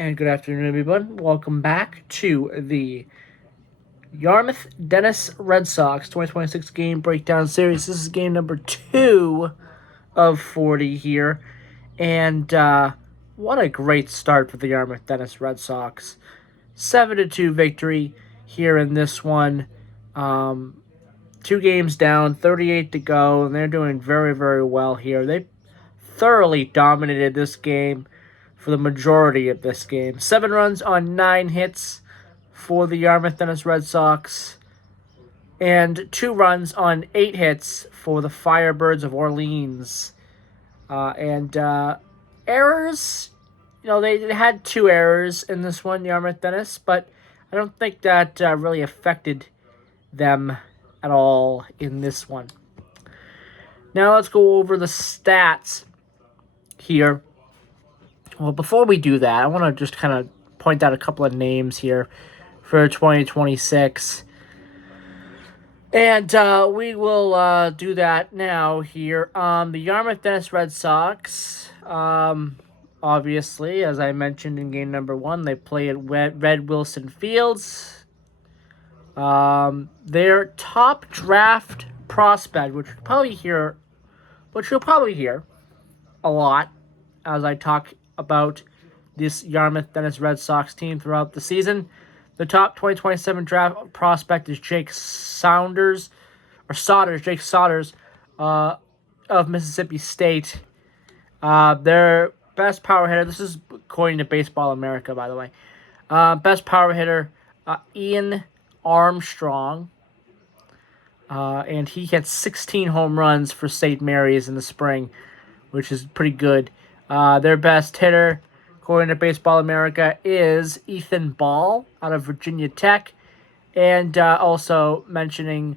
And good afternoon, everyone. Welcome back to the Yarmouth Dennis Red Sox 2026 game breakdown series. This is game number 2 of 40 here. And what a great start for the Yarmouth Dennis Red Sox. 7-2 victory here in this one. 2 games down, 38 to go, and they're doing very, very well here. They thoroughly dominated this game for the majority of this game. 7 runs on 9 hits for the Yarmouth Dennis Red Sox, and 2 runs on 8 hits for the Firebirds of Orleans. And errors, they had 2 errors in this one, Yarmouth Dennis, but I don't think that really affected them at all in this one. Now let's go over the stats here. Well, before we do that, I want to just kind of point out a couple of names here for 2026. And we will do that now here. The Yarmouth Dennis Red Sox, obviously, as I mentioned in game number 1, they play at Red Wilson Fields. Their top draft prospect, which you'll probably hear a lot as I talk about this Yarmouth Dennis Red Sox team throughout the season. The top 2027 draft prospect is Jake Saunders of Mississippi State. Their best power hitter, this is according to Baseball America, by the way. Best power hitter, Ian Armstrong. And he hit 16 home runs for St. Mary's in the spring, which is pretty good. Their best hitter, according to Baseball America, is Ethan Ball out of Virginia Tech. And also mentioning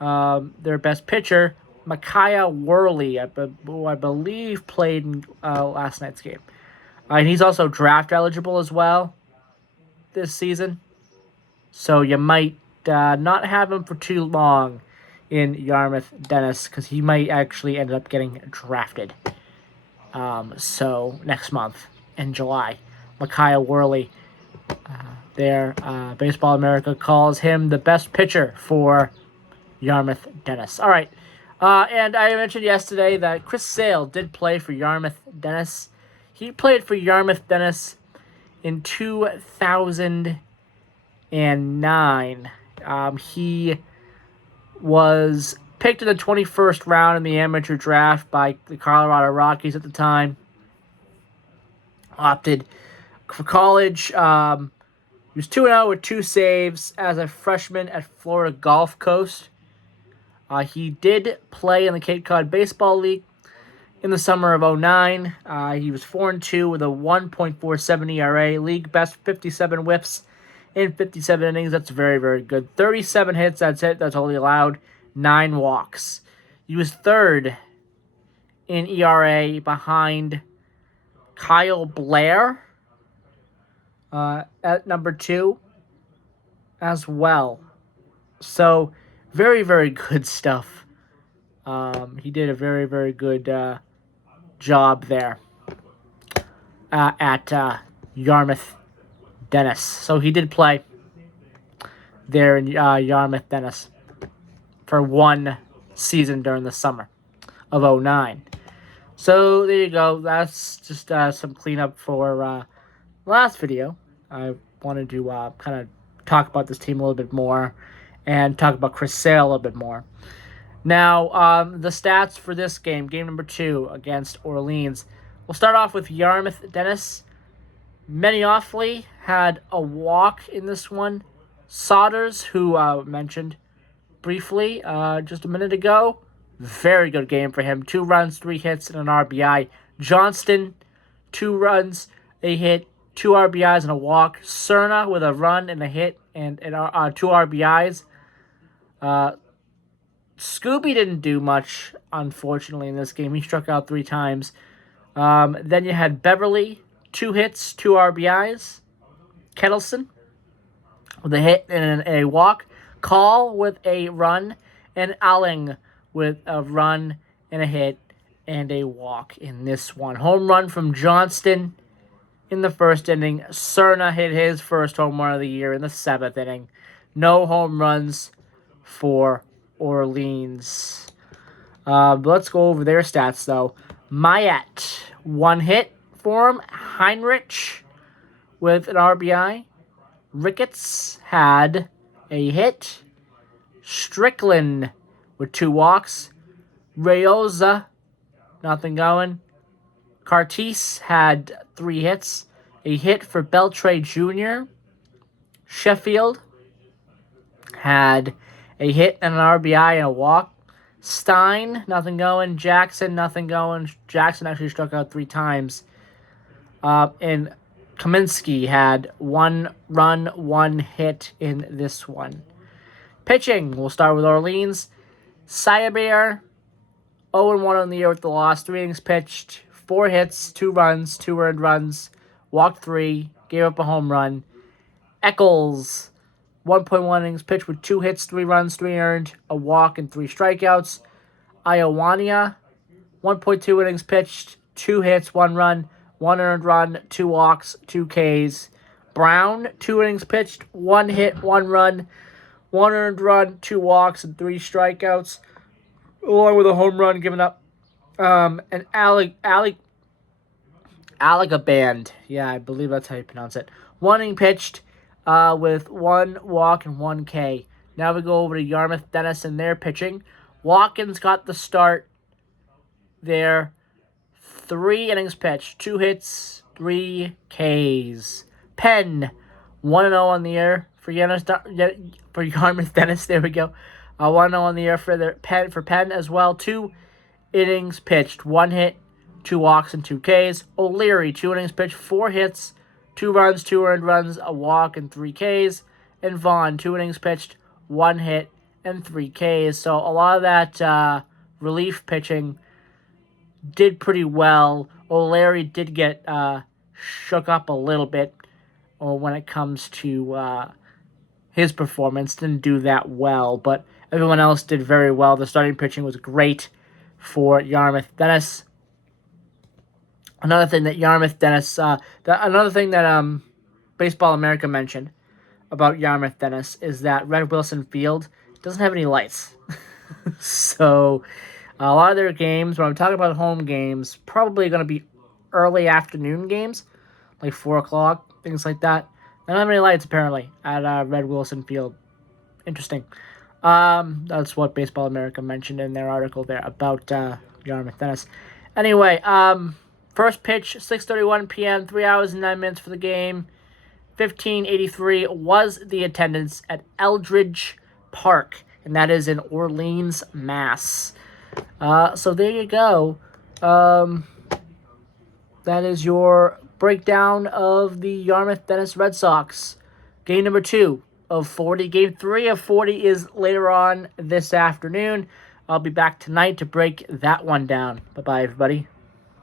their best pitcher, Micaiah Worley, who I believe played in last night's game. And he's also draft eligible as well this season. So you might not have him for too long in Yarmouth Dennis, because he might actually end up getting drafted. So next month in July, Micaiah Worley, Baseball America calls him the best pitcher for Yarmouth Dennis. All right, and I mentioned yesterday that Chris Sale did play for Yarmouth Dennis. He played for Yarmouth Dennis in 2009. He was picked in the 21st round in the amateur draft by the Colorado Rockies at the time. Opted for college. He was 2-0 with 2 saves as a freshman at Florida Gulf Coast. He did play in the Cape Cod Baseball League in the summer of 2009. He was 4-2 with a 1.47 ERA. League best 57 whiffs in 57 innings. That's very, very good. 37 hits, that's it. That's all he allowed. 9 walks. He was 3rd in ERA behind Kyle Blair at number 2 as well. So, very, very good stuff. He did a very, very good job there at Yarmouth Dennis. So he did play there in Yarmouth Dennis for 1 season during the summer of 2009. So there you go. That's just some cleanup for last video. I wanted to kind of talk about this team a little bit more and talk about Chris Sale a little bit more. Now, the stats for this game number 2 against Orleans. We'll start off with Yarmouth Dennis. Menioffly had a walk in this one. Sodders, who I mentioned briefly just a minute ago, very good game for him. 2 runs, 3 hits, and an RBI. Johnston, 2 runs, a hit, 2 RBIs, and a walk. Cerna with a run and a hit and 2 RBIs. Scooby didn't do much, unfortunately, in this game. He struck out 3 times. Then you had Beverly, 2 hits, 2 RBIs. Kettleson with a hit and a walk. Call with a run. And Alling with a run and a hit and a walk in this one. Home run from Johnston in the first inning. Cerna hit his first home run of the year in the 7th inning. No home runs for Orleans. Let's go over their stats, though. Mayette, 1 hit for him. Heinrich with an RBI. Ricketts had a hit. Strickland with 2 walks. Rayosa, nothing going. Cartis had 3 hits. A hit for Beltre Jr. Sheffield had a hit and an RBI and a walk. Stein, nothing going. Jackson, nothing going. Jackson actually struck out 3 times. And Kaminsky had 1 run, 1 hit in this one. Pitching, we'll start with Orleans. Sayabir, 0-1 on the year with the loss. 3 innings pitched, 4 hits, 2 runs, 2 earned runs, walked 3, gave up a home run. Eccles, 1.1 innings pitched with 2 hits, 3 runs, 3 earned, a walk, and 3 strikeouts. Iowania, 1.2 innings pitched, 2 hits, 1 run, 1 earned run, 2 walks, 2 Ks. Brown, 2 innings pitched, 1 hit, 1 run, 1 earned run, 2 walks, and 3 strikeouts, along with a home run given up. And Allegaband, yeah, I believe that's how you pronounce it. 1 inning pitched with 1 walk and 1 K. Now we go over to Yarmouth Dennis and their pitching. Watkins got the start there. 3 innings pitched, 2 hits, 3 Ks. Penn, 1-0 on the year for Yarmouth Dennis. There we go. 1-0 on the year for Penn as well. 2 innings pitched, 1 hit, 2 walks, and 2 Ks. O'Leary, 2 innings pitched, 4 hits, 2 runs, 2 earned runs, a walk, and 3 Ks. And Vaughn, 2 innings pitched, 1 hit, and 3 Ks. So a lot of that relief pitching did pretty well. O'Leary did get shook up a little bit when it comes to his performance. Didn't do that well, but everyone else did very well. The starting pitching was great for Yarmouth Dennis. Another thing that Baseball America mentioned about Yarmouth Dennis is that Red Wilson Field doesn't have any lights. So a lot of their games, when I'm talking about home games, probably going to be early afternoon games, like 4 o'clock, things like that. They don't have any lights, apparently, at Red Wilson Field. Interesting. That's what Baseball America mentioned in their article there about Yarmouth Dennis. Anyway, first pitch, 6:31 p.m., 3 hours and 9 minutes for the game. 1583 was the attendance at Eldridge Park, and that is in Orleans, Mass. So there you go. That is your breakdown of the Yarmouth Dennis Red Sox. Game number 2 of 40. Game 3 of 40 is later on this afternoon. I'll be back tonight to break that one down. Bye-bye, everybody.